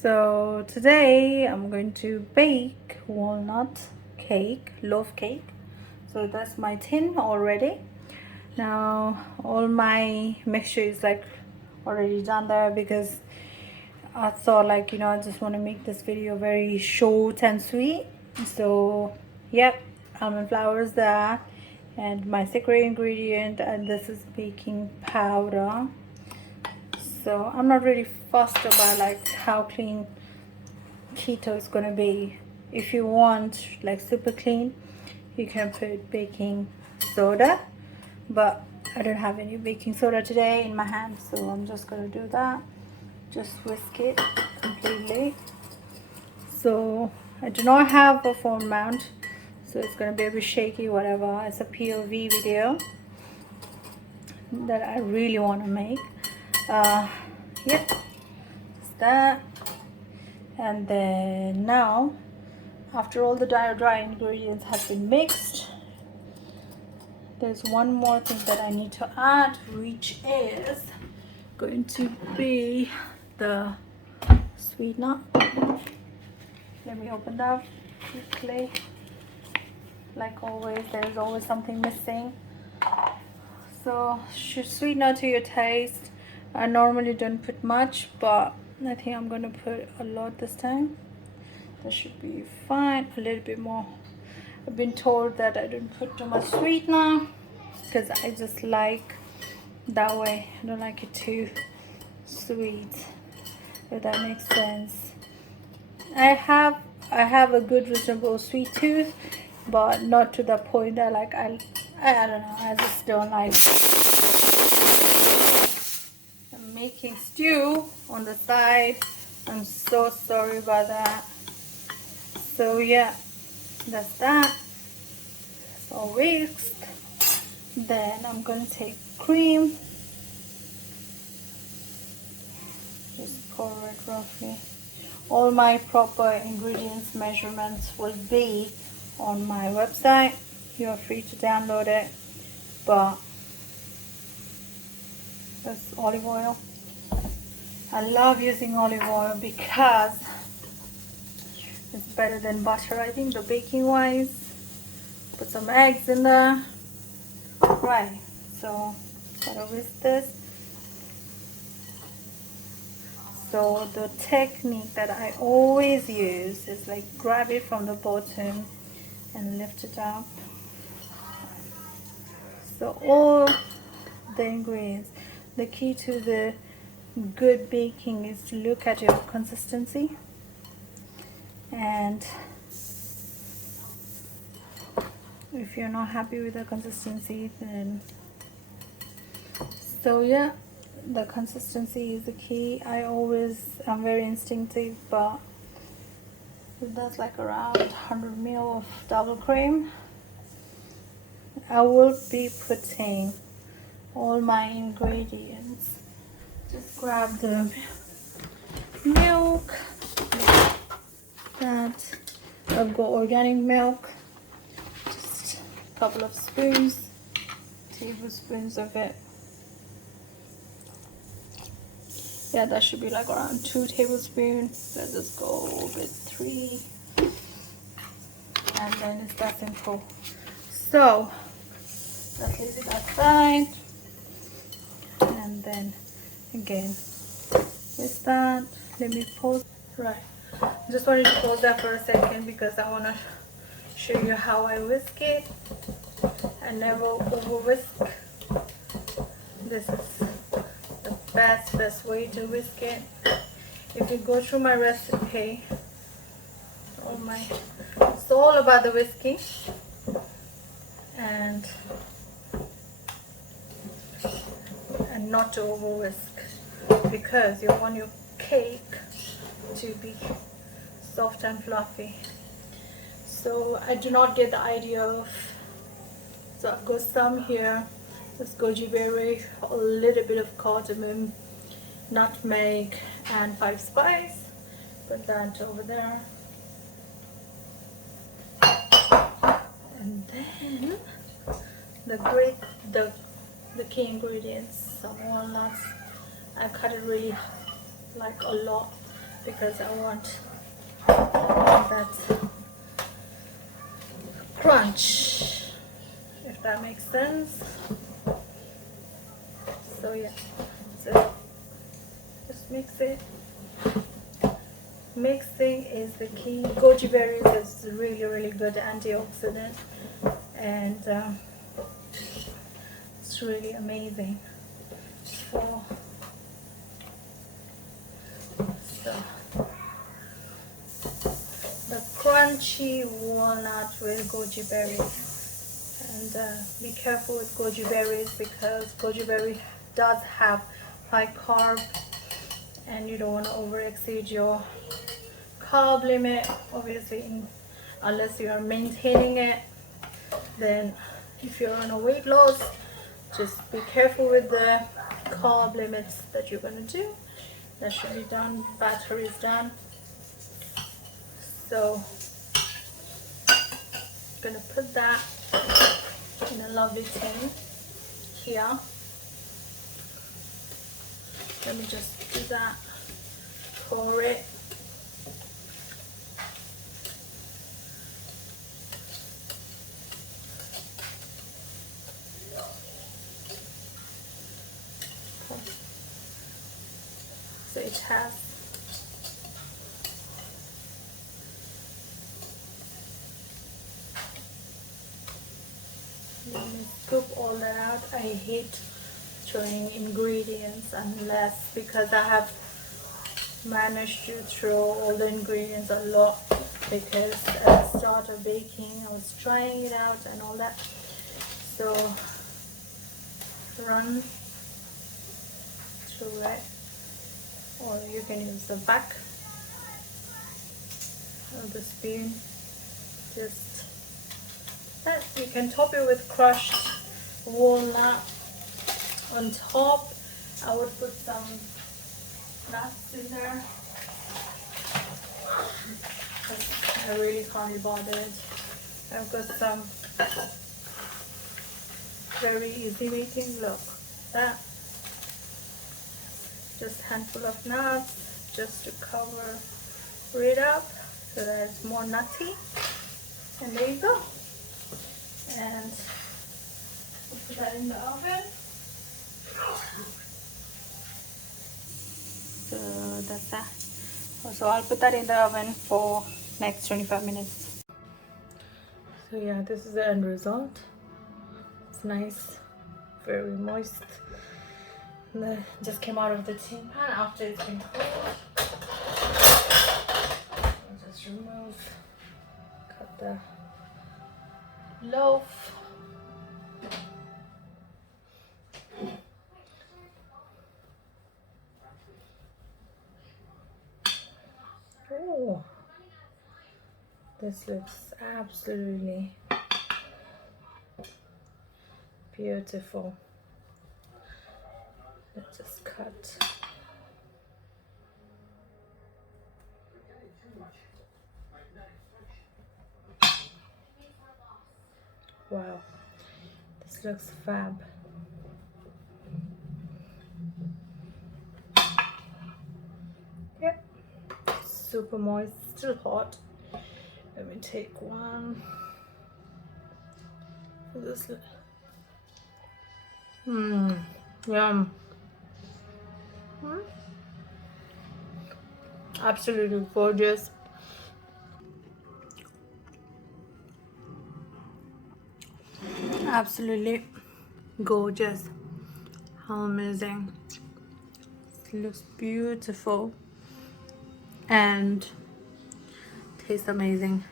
So today I'm going to bake walnut cake, loaf cake. So that's my tin already. Now all my mixture is like already done there because I thought I just want to make this video very short and sweet. So yep, almond flour is there and my secret ingredient, and this is baking powder. So I'm not really fussed about how clean keto is gonna be. If you want like super clean, you can put baking soda, but I don't have any baking soda today in my hand, so I'm just gonna do that. Just whisk it completely. So I do not have a phone mount, so it's gonna be a bit shaky, whatever. It's a POV video that I really want to make. Yep, just that. And then now, after all the dry ingredients have been mixed, there's one more thing that I need to add, which is going to be the sweetener. Let me open that quickly. Like always, there's always something missing. So sweetener to your taste. I normally don't put much, but I think I'm gonna put a lot this time. That should be fine. A little bit more. I've been told that I don't put too much sweetener because I just like that way. I don't like it too sweet, if that makes sense. I have a good reasonable sweet tooth, but not to the point that I don't know, I just don't like. I'm making stew on the side. I'm so sorry about that. So yeah, that's that. It's all whisked. Then I'm gonna take cream, just pour it roughly. All my proper ingredients measurements will be on my website. You are free to download it, but that's olive oil. I love using olive oil because it's better than butter, I think, the baking wise. Put some eggs in there. Right, so gotta whisk this. So the technique that I always use is like grab it from the bottom and lift it up. So all the ingredients, the key to the good baking is to look at your consistency, and if you're not happy with the consistency, then so yeah, the consistency is the key. I'm very instinctive, but that's like around 100 ml of double cream. I will be putting all my ingredients. Just grab the milk, that I've got organic milk, just a couple of spoons, tablespoons of it. Yeah, that should be like around 2 tablespoons. Let's just go with 3, and then it's that simple. So let's leave it aside, and then again with that, let me pause. Right, just wanted to pause that for a second because I want to show you how I whisk it. I never over whisk. This is the best way to whisk it. If you go through my recipe, it's all about the whisking and not to over whisk, because you want your cake to be soft and fluffy. So I do not get the idea of, so I've got some here, this goji berry, a little bit of cardamom, nutmeg and 5 spice. Put that over there, and then the key ingredients, some walnuts. I cut it really like a lot, because I want that crunch, if that makes sense. So yeah, so just mix it. Mixing is the key. Goji berries is really good antioxidant, and it's really amazing. So the crunchy walnut with goji berries. And be careful with goji berries because goji berry does have high carb, and you don't want to over exceed your carb limit, obviously, unless you are maintaining it. Then if you're on a weight loss, just be careful with the carb limits that you're going to do. That should be done. Batter is done. So I'm going to put that in a lovely tin here. Let me just do that, pour it. So it has let me scoop all that out. I hate throwing ingredients unless, because I have managed to throw all the ingredients a lot, because at the start of baking I was trying it out and all that. So run through it, or you can use the back of the spoon. Just that. You can top it with crushed walnut on top. I would put some nuts in there because I really can't be bothered. I've got some very easy making. Look, that, just handful of nuts just to cover it up so that it's more nutty. And there you go. And we'll put that in the oven. So that's that. So I'll put that in the oven for next 25 minutes. So yeah, this is the end result. It's nice, very moist. And just came out of the tin pan after it's been cold. I'll just cut the loaf. Oh, this looks absolutely beautiful. Let's just cut. Wow, this looks fab. Yep, super moist, still hot. Let me take one. This. Yum. Absolutely gorgeous. Absolutely gorgeous. How amazing. It looks beautiful and tastes amazing.